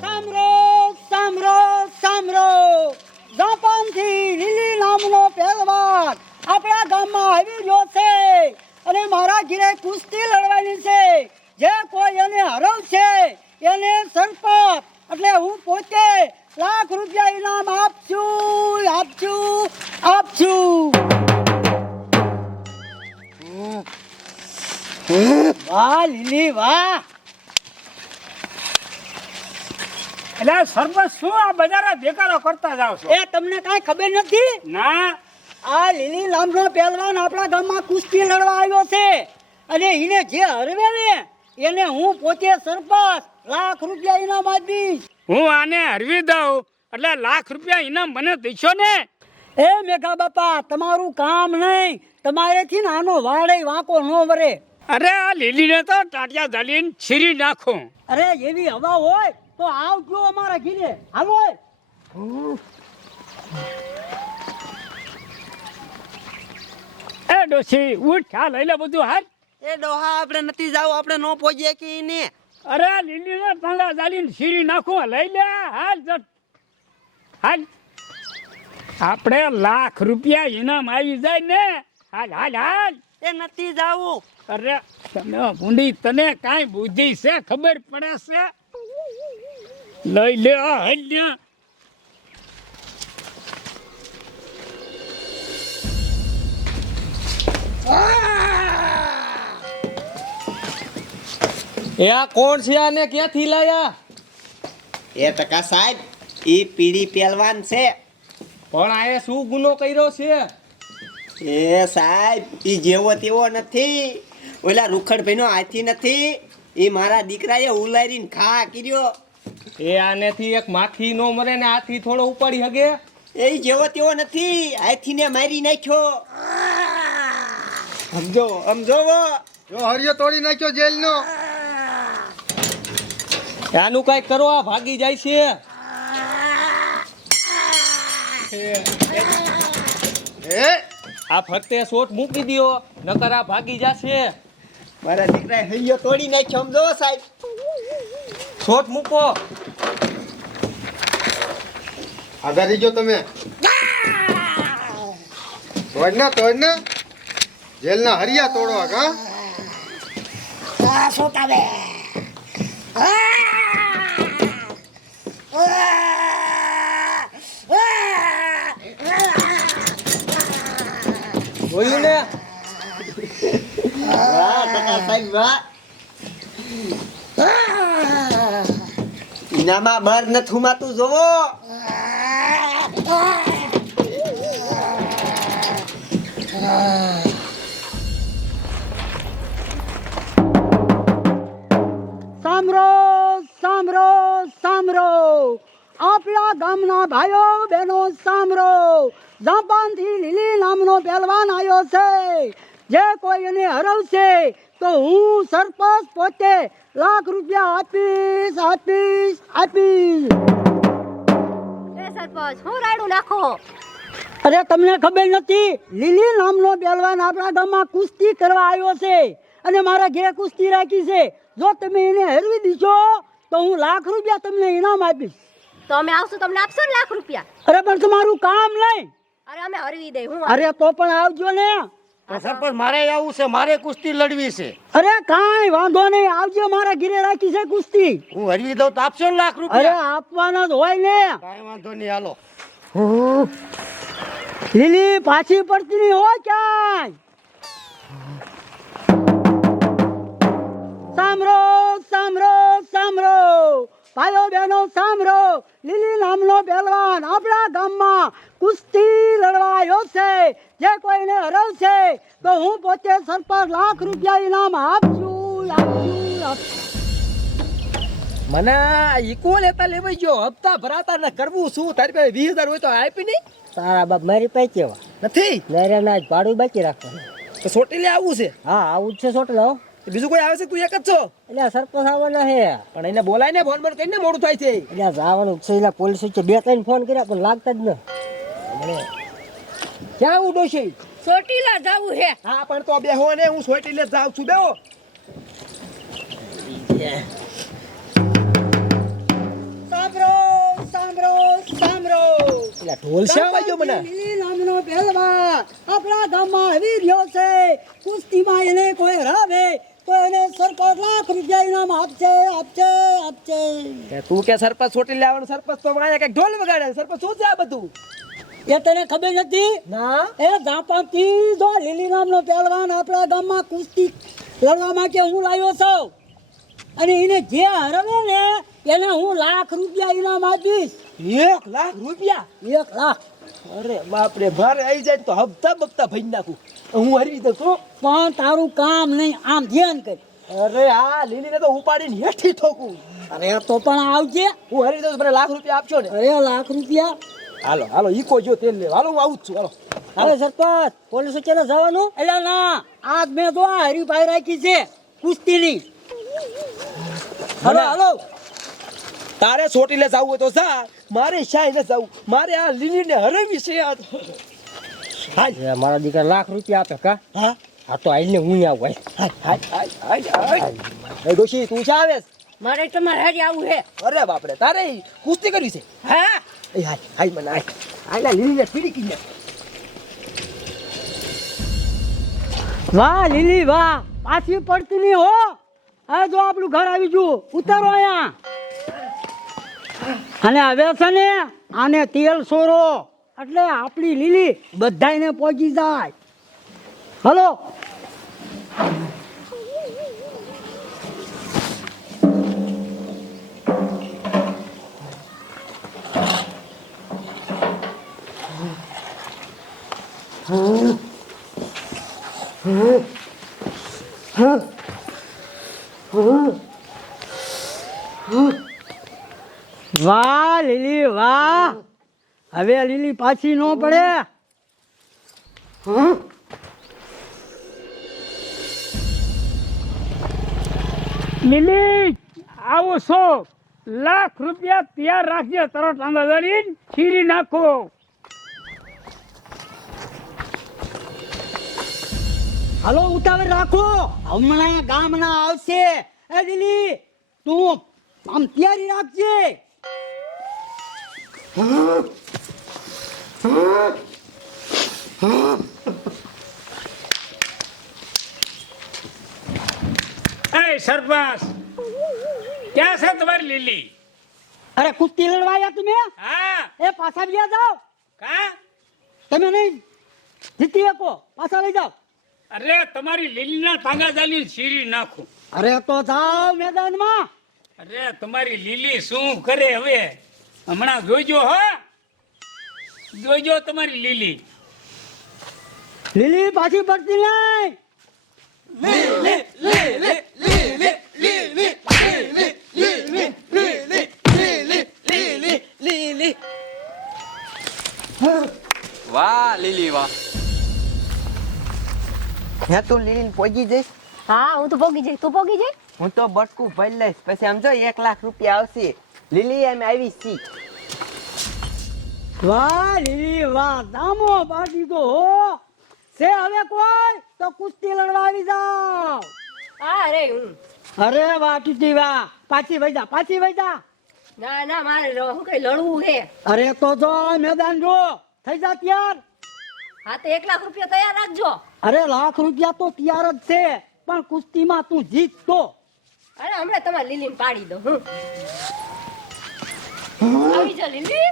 સામરો સામરો સામરો. જાપાનથી લીલી નામનો પહેલવાન આપણા ગામમાં આવી રહ્યો છે. અને મારા ઘીરે કુસ્તી લડવાની છે. જે કોઈ એને હરવશે એને સરપંચ એટલે હું પોતે લાખ રૂપિયા ઇનામ આપશું આપશું આપશું. વાહ લીલી વાહ. એટલે સરપંચ શું આ બજારે બેકારો કરતા જાવ છો? એ તમને કાંઈ ખબર નથી? ના. આ લીલી નામનો પહેલવાન આપણા ગામમાં કુસ્તી લડવા આવ્યો છે. અને એને જે હરવે ને એને હું પોતે સરપંચ લાખ રૂપિયા ઇનામ આપીશ. હું આને હરવી દઉં એટલે લાખ રૂપિયા ઇનામ મને દેશો ને. એ મેઘા બાપા તમારું કામ નહીં. તમારેથી ને આનો વાડે વાંકો ન વરે. અરે આ લીલીને તો ટાટિયા ઝાલીને છીરી નાખું. અરે એવી હવા હોય તો આવજો અમારા ઘીરે હાલો એ. ડોસી ઉઠ હાલ લઈ લે બધું હાલ. એ ડોહા આપણે નથી જાવ આપણે નો પહોંચીએ કે ને. અરે લીલી લીલીને ટાંગા ઝાલીને સીરી નાખું લઈ લે હાલ જટ હાલ. આપણે લાખ રૂપિયા ઇનામ આવી જાય ને. હાલ હાલ હાલ. એ નથી જાવું. અરે તમે ભૂંડી તને કાંઈ બુદ્ધિ છે ખબર પડે છે? લઈ લે એ આ કોણ છે આને ક્યાંથી લાયા? એ ટકા સાહેબ એ પીડી પહેલવાન છે. પણ આએ શું ગુનો કર્યો છે? એ સાહેબ એ જેવો તેવો નથી. ઓલા રૂખડભાઈનો હાથી નથી. એ મારા દીકરાએ ઉલારીને ખા કર્યો. એ આનેથી એક માખી નો મરે ને આથી થોડો ઉપાડી હગે. એ જેવો તેવો નથી. હાથીને મારી નાખ્યો. સમજો સમજો જો હરિયો તોડી નાખ્યો જેલનો. આનું કઈ કરો આ ભાગી જાય છે. એ આ ફરતે શોટ મૂકી દ્યો નકર આ ભાગી જશે. મારા દીકરાએ હૈયો તોડી નાખ્યો. સમજો સાહેબ. શોટ મૂકો. આધારી જો તમે. તોડ ને તોડ ને જેલના હરિયા તોડો કા જોયું ને? વાહ ટકા સાહેબ વાહ. ઇનામાં બર ન થુમાતું જોવો. સામરો સામરો સામરો આપણા ગામના ભાઈઓ, બહેનો સામરો જાપાનથી લીલી નામનો પહેલવાન આવ્યો છે. જે કોઈ એને હરવશે તો હું સરપંચ પોતે લાખ રૂપિયા આપીશ આપીશ આપીશ. એ સરપંચ હું રાયડું નાખો? અરે તમને ખબર નથી લીલી નામનો પહેલવાન આપણા ગામમાં કુસ્તી કરવા આવ્યો છે અને મારા ઘરે કુસ્તી રાખી છે. જો તમે એને હરવી દીશો તો હું લાખ રૂપિયા તમને ઇનામ આપીશ. તો અમે આવશું તમને આપશો ને લાખ રૂપિયા? અરે પણ તમારું કામ નહીં. અરે અમે હરવી દઈ હું અરે તો પણ આવજો ને. સરપંચ મારે આવું છે મારે કુસ્તી લડવી છે. અરે કાંઈ વાંધો નહીં આવજો મારા ઘરે રાખી છે કુસ્તી. હું હરવી દઉં તો આપશો ને લાખ અરે આપવાના જ હોય ને. કાંઈ વાંધો નહીં હાલો. લીલી પાછી પડતી નહીં હોય ક્યાંય. સામરો સામરો સામરો. ભાઈઓ બહેનો સાંભળો. લીલી નામનો પહેલવાન આપણા ગામમાં કુસ્તી લડવા આવ્યો છે. જે કોઈને હરવશે તો હું પોતે સરપંચ લાખ રૂપિયા ઇનામ આપશું. આપશું મને ઈકો લેતા લેવાઈ ગયો હપ્તા ભરાતા ને કરવું શું? તારી પાસે વીસ હજાર હોય તો આપી નહીં. તારા બાપ મારી પાસે કેવા? નથી. નરે ના ભાડું બાકી રાખવાનું. તો સોટી લે આવું છે. હા આવું જ છે સોટલો બીજું કોઈ આવે છે તું એક જ છો? એટલે સરપંચ આવવાના છે પણ એને બોલાય ને ફોન પર કઈને મોડું થાય છે. એટલે આવવાનું છે એટલે પોલીસ છે બે ત્રણ ફોન કર્યા પણ લાગતા જ ન. ક્યાં ઉડો છે? સોટીલા જાવું છે હા પણ તો બેહો ને હું સોટીલે જાવ છું બેહો આપણા ગામમાં આવી રહ્યો છે. કુસ્તીમાં એને કોઈ હરાવે તો એને સરકાર લાખ રૂપિયા ઇનામ આપશે આપશે આપશે કે તું કે સરપંચ છોટી લેવાનું સરપંચ તો માયા કંઈક ઢોલ વગાડે સરપંચ શું છે આ બધું? એ તને ખબર નથી? ના. એ ઝાપાથી જો લીલી નામનો પહેલવાન આપણા ગામમાં કુસ્તી લડવા માટે હું લાવ્યો છું. અને એને જે હરાવે ને એને હું લાખ રૂપિયા ઇનામ આપીશ. એક લાખ રૂપિયા? એક લાખ. અરે બાપ રે મારે આવી જાય તો હપ્તા બપ્તા ભરી નાખું. હું હરવી દઉં છું. પણ તારું કામ નહીં આમ ધ્યાન કર. અરે આ લીલીને તો ઉપાડીને હેઠી ઠોકું. અરે તો પણ આવજે. હું હરી દઉં તો મને લાખ રૂપિયા આપશો ને? અરે લાખ રૂપિયા. હાલો હાલો ઈકો જો તેલ લે હાલો હું આવું જ છું. હાલો. અરે સરપંચ પોલીસ સ્ટેશન જવાનું? એટલે ના આજ મેં તો આ હરીફાઈ રાખી છે કુસ્તીની. Hello hello. તારે ચોટી જવું હોય તો જા. મારે શાહીને જવું. મારે આ લીલીને હરાવી છે આ હાય. મારા દીકરા લાખ રૂપિયા આપે કા? હા. આ તો આઈને હું આવું હાય. હાય હાય હાય હાય એ ડોશી તું શા આવે મારે તમારે હારી આવું હે. અરે બાપરે તારે કુસ્તી કરવી છે? હા. એ હાય હાય મને હાય. આયલા લીલીને પીડી કીને વાહ લીલી વાહ. પાછી પડતી નહીં હો. આ જો આપણું ઘર આવી ગયું, ઉતારો અહીંયા. અને હવે છે ને, આને તેલ સોરો, એટલે આપણી લીલી બધાને પહોંચી જાય. હલો? વાહ, લીલી, વાહ. હવે લીલી પાછી ન પડે. લીલી, આવો છો. લાખ રૂપિયા તૈયાર રાખજે તરત અંદર છીરી નાખો. હાલો ઉતાવળ રાખો. હમણાં ગામના આવશે. એ દિલી તું આમ તૈયારી રાખજે. એ સરપંચ ક્યાં છે તમારી લીલી? અરે કુસ્તી લડવા આવ્યા તમે? હા. એ પાછા લઈ જાઓ. કા? તમે નહીં જીતી શકો. પાછા લઈ જાઓ. અરે તમારી લીલીના ટાંગા ચાલી છીરી નાખું. અરે તો જાઓ મેદાનમાં. અરે તમારી લીલી શું કરે હવે? હમણાં જોઈજો હો. જોઈજો તમારી લીલી. લીલી પાછી પડતી નહીં. હે તું લીલી પોગી જઈશ? હા હું તો પોગી જઈ તું પોગી જઈ હું તો બટકું ભરી લઈશ. પછી આમ જો એક લાખ રૂપિયા આવશે. લીલી એમ આવી છી. વાહ લીલી વાહ. દામો પાડી તો હો. છે હવે કોઈ? તો કુસ્તી લડવા આવી જાવ અરે રે હું અરે વાહ ટીટી વાહ. પાછી વૈદા પાછી વૈદા ના ના મારે હું કઈ લડવું હે? અરે તો જો મેદાન જો. થઈ જા તૈયાર. હા તો એક લાખ રૂપિયા તૈયાર રાખજો. અરે લાખ રૂપિયા તો તૈયાર જ છે પણ કુસ્તીમાં તું જીત તો અરે હમણાં તમારે લીલી પાડી દો હું આવી જા લીલી.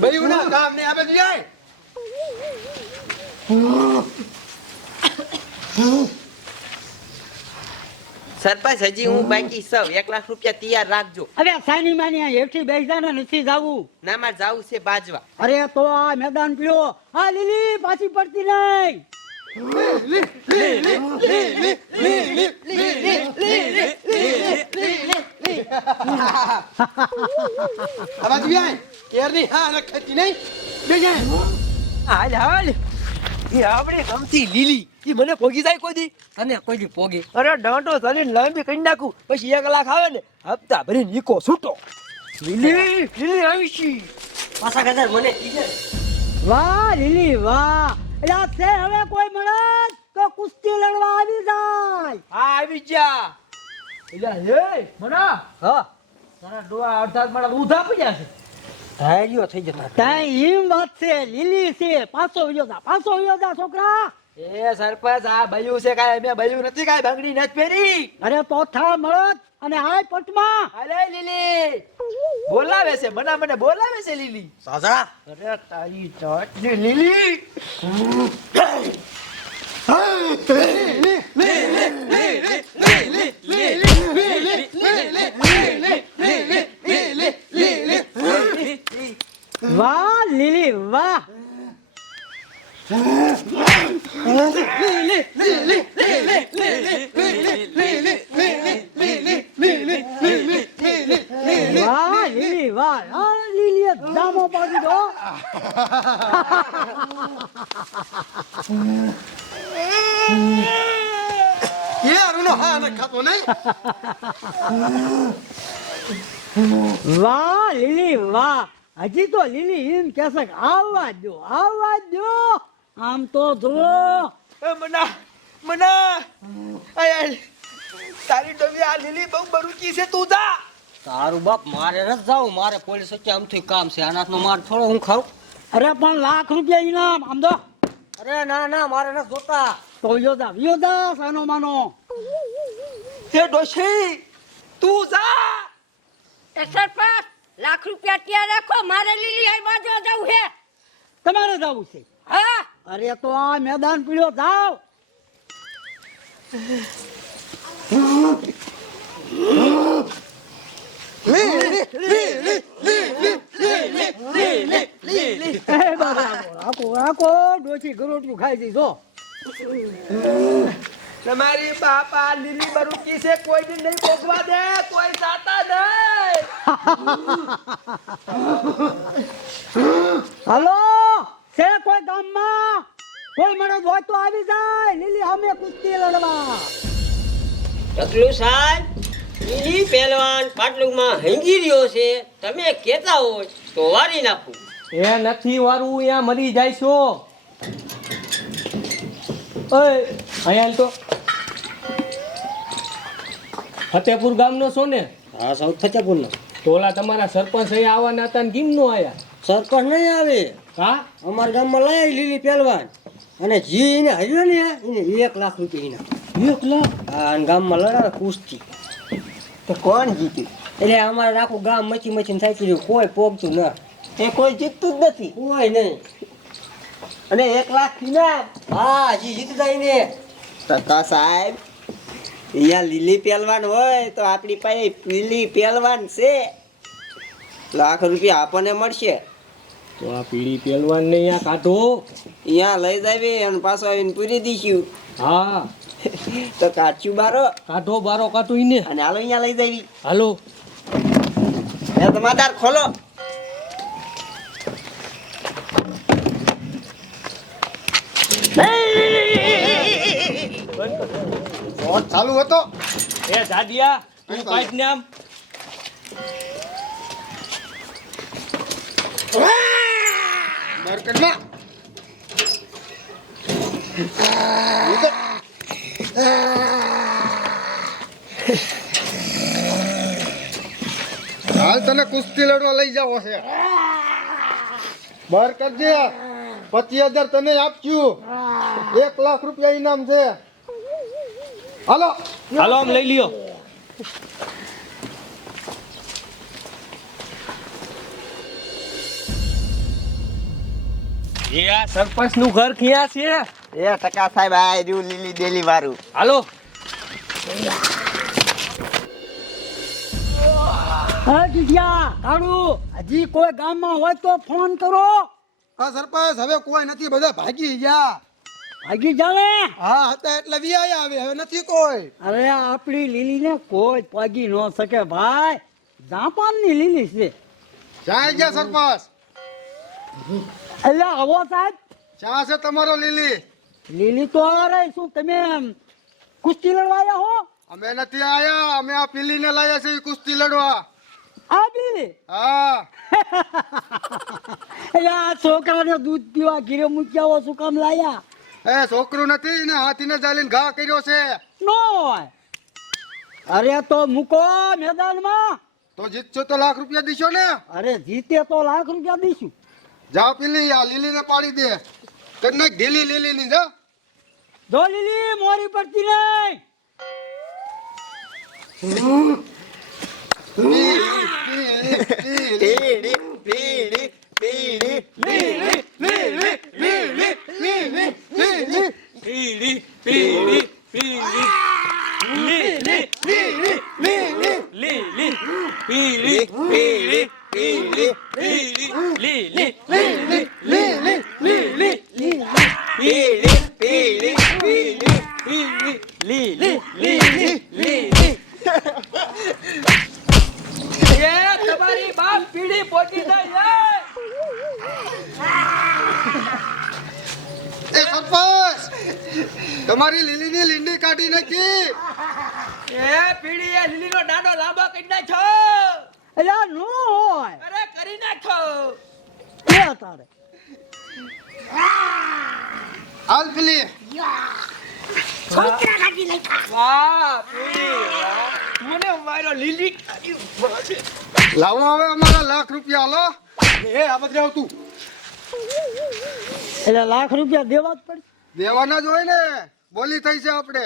બયુના કામ ને આ બાજુ જાય. સરપંચ હજી હું બાકી સૌ. એક લાખ રૂપિયા તૈયાર રાખજો. હવે સાની માની આ હેઠી બેસી ને નથી જાવું. ના મારે જાવું છે બાજવા. અરે તો આ મેદાન પીળો. હા લીલી પાછી પડતી નહીં. આ બાજુ જાય કેરની હા નખતી નહીં. બે જાય. હાલ હાલ. એ આપણી ગમતી લીલી. એ મને પોગી જાય કોઈ દી. અને કોઈ દી પોગી. અરે દાંટો ચાલીને લાંબી કરી નાખું. પછી એક લાખ આવે ને હપ્તા ભરીને ઈકો છૂટો. લીલી લીલી આવી છી. પાછા કદાચ મને વાહ લીલી વાહ. એટલે આ છે હવે કોઈ મળે તો કુસ્તી લડવા આવી જાય. હા આવી જા એટલે હે મના. હા. તારા ડોવા અડધા મારા ઉધા પડ્યા છે. ધાર્યો થઈ જતા તાઈ હિંમત વાત છે લીલી છે પાછો જા પાછો જા છોકરા એ સરપંચ આ બયું છે કાય મેં બયું નથી કાય બંગડી નથી પહેરી અરે તો થા મળત અને હાય પટમાં અરે લીલી બોલાવે છે મના મને બોલાવે છે લીલી સાજા અરે તારી ચોટલી લીલી વાહ લીલી વાહ વાહ લીલી વાહ. વાહ લીલી વાહ. હજી તો લીલી એમ કહેશે કે આવવા દો આવવા દો આમ તો જો. એ મના મના. તારી ડોબી આ લીલી બહુ બરુચી છે તું જા. તારું બાપ મારે નથી જાવ મારે પોલીસ વચ્ચે આમથી કામ છે. આનાથનો માર થોડો હું ખાઉં. અરે પણ લાખ રૂપિયા ઇનામ આમ દો અરે ના ના મારે ન જોતા. તો યોદા યોદા સાનો માનો. હે ડોશી તું જા. એ સરપંચ લાખ રૂપિયા ત્યાં રાખો મારે લીલી આઈ બાજુ જવું છે. તમારે જવું છે? હા. અરે તો આ મેદાન પીળો જાવ આખો આખો રાખો ગરોટલું ખાઈ જઈશો તમારી બાપા લીલી બરુકી છે કોઈ દિન નહીં ભોગવા દે કોઈ જાતા નહીં. હલો છે કોઈ ગામમાં? કોઈ મને હોય તો આવી જાય લીલી અમે કુસ્તી લડવા. રતલુ સાહેબ લીલી પહેલવાન પાટલુમાં હંગી રહ્યો છે. તમે કહેતા હોય તો વારી નાખું. એ નથી વારું ત્યાં મરી જાય છો. ઓય અહીંયા તો. ફતેપુર ગામનો છો ને? હા સૌ ફતેપુરનો. તોલા તમારા સરપંચ અહીંયા આવવાના હતા ને કેમ નો આવ્યા સરપંચ નહીં આવે. હા? અમારા ગામમાં લાય લીલી પહેલવાન. અને જે એને હર્યો ને એને એક લાખ રૂપિયા એના. એક લાખ? હા અને ગામમાં લડાવે કુસ્તી. તો કોણ જીત્યું એટલે અમારે આખું ગામ મચી મચીને થાય ગયું કોઈ પોગતું ના. એ કોઈ જીતતું જ નથી. કોઈ નહીં. અને એક લાખ ના. હા જી જીતતા એને. ટકા સાહેબ અહીંયા લીલી પહેલવાન હોય તો આપણી પાસે લીલી પહેલવાન છે. લાખ રૂપિયા આપણને મળશે. તો આ પીળી પહેલવાન ને અહીંયા કાઢો. અહીંયા લઈ જાવી અને પાછો આવીને પૂરી દઈશું. હા. તો કાઢશું બારો. કાઢો બારો કાઢો ઈને અને હાલો અહીંયા લઈ જાવી. હાલો. એ તમાદાર ખોલો. શોટ ચાલુ હતો. એ જાડિયા તું કાઢ ને આમ માર્કેટમાં હાલ તને કુસ્તી લડવા લઈ જાવો છે. બહાર કરજે. પચીસ હજાર તને આપ્યું એક લાખ રૂપિયા ઇનામ છે. હાલો. હાલો આમ લઈ લ્યો. સરપંચનું ઘર ક્યાં છે? એ ટકા સાહેબ આ રહ્યું લીલી ડેલી વાળું હાલો. હજી કોઈ ગામમાં હોય તો ફોન કરો. હા સરપંચ હવે કોઈ નથી બધા ભાગી ગયા. ભાગી જાવે હા હતા એટલે વિયા આવે. હવે નથી કોઈ. અરે આપણી લીલીને કોઈ પાગી ન શકે ભાઈ. જાપાનની લીલી છે. જાય ગયા સરપંચ. એટલે આવો સાહેબ. ચા છે તમારો લીલી? લીલી તો અરે શું? તમે કુસ્તી લડવા આવ્યા હો? અમે નથી આયા. અમે આ પીલીને લાયા છે કુસ્તી લડવા. આ લીલી હા. એટલે આ છોકરાને દૂધ પીવા ઘીરે મૂક્યા હો શું કામ લાયા? એ છોકરું નથી ને હાથીને ચાલીને ઘા કર્યો છે. નો હોય. અરે તો મૂકો મેદાનમાં. તો જીતશો તો લાખ રૂપિયા દીશો ને. અરે જીતે તો લાખ રૂપિયા દીશું. જા પેલી આ લીલી ને પાડી દે. તને ઢીલી લીલી ની જા. જો લીલી મોરી પડતી નહીં પીડી પોતી જાય એ સરપંચ તમારી લીલી ની લીંડી કાઢી નાખી. એ પીડી એ લીલીનો દાડો લાંબો કરી નાખ્યો. અલ્યા નો હોય. અરે કરી નાખ્યો. કે તારે હાલ પેલી. વાહ પીડી વાહ. મને મારો લીલી કાઢી લાવો હવે અમારા લાખ રૂપિયા આવતું એટલે લાખ રૂપિયા દેવા જ પડે દેવાના જ હોય ને બોલી થઈ છે આપણે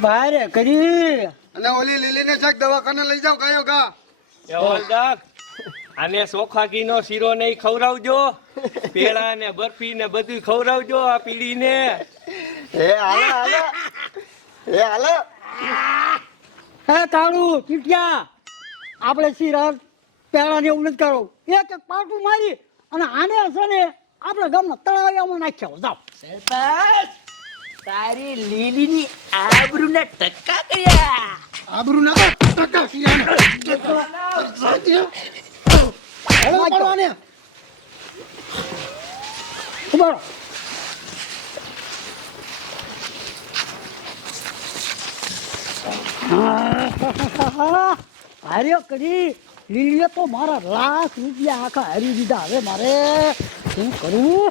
બારે કરી અને ઓલી લીલી ને છેક દવાખાને લઈ જાવ કયો ગા હવાલદાર આને સોખાગીનો શીરો નહીં ખવડાવજો પેડા ને બરફી ને બધું ખવડાવજો આ પીડીને એ હાલો હાલો. એ હાલો. હે ચીટિયા આપણે એવું નથી કરો. એક એક પાટું મારી અને આને હશે ને આપણે ગામના તળાવિયામાં નાખ્યા જાઓ. સરપંચ તારી લીલીની આબરૂને ટક્કા કર્યા. આબરૂ ના ટકા સિયાના. હવે પડવાને. ઊભા હાર્યો કરી લીલીએ તો મારા લાખ રૂપિયા આખા હારી દીધા. હવે મારે શું કરવું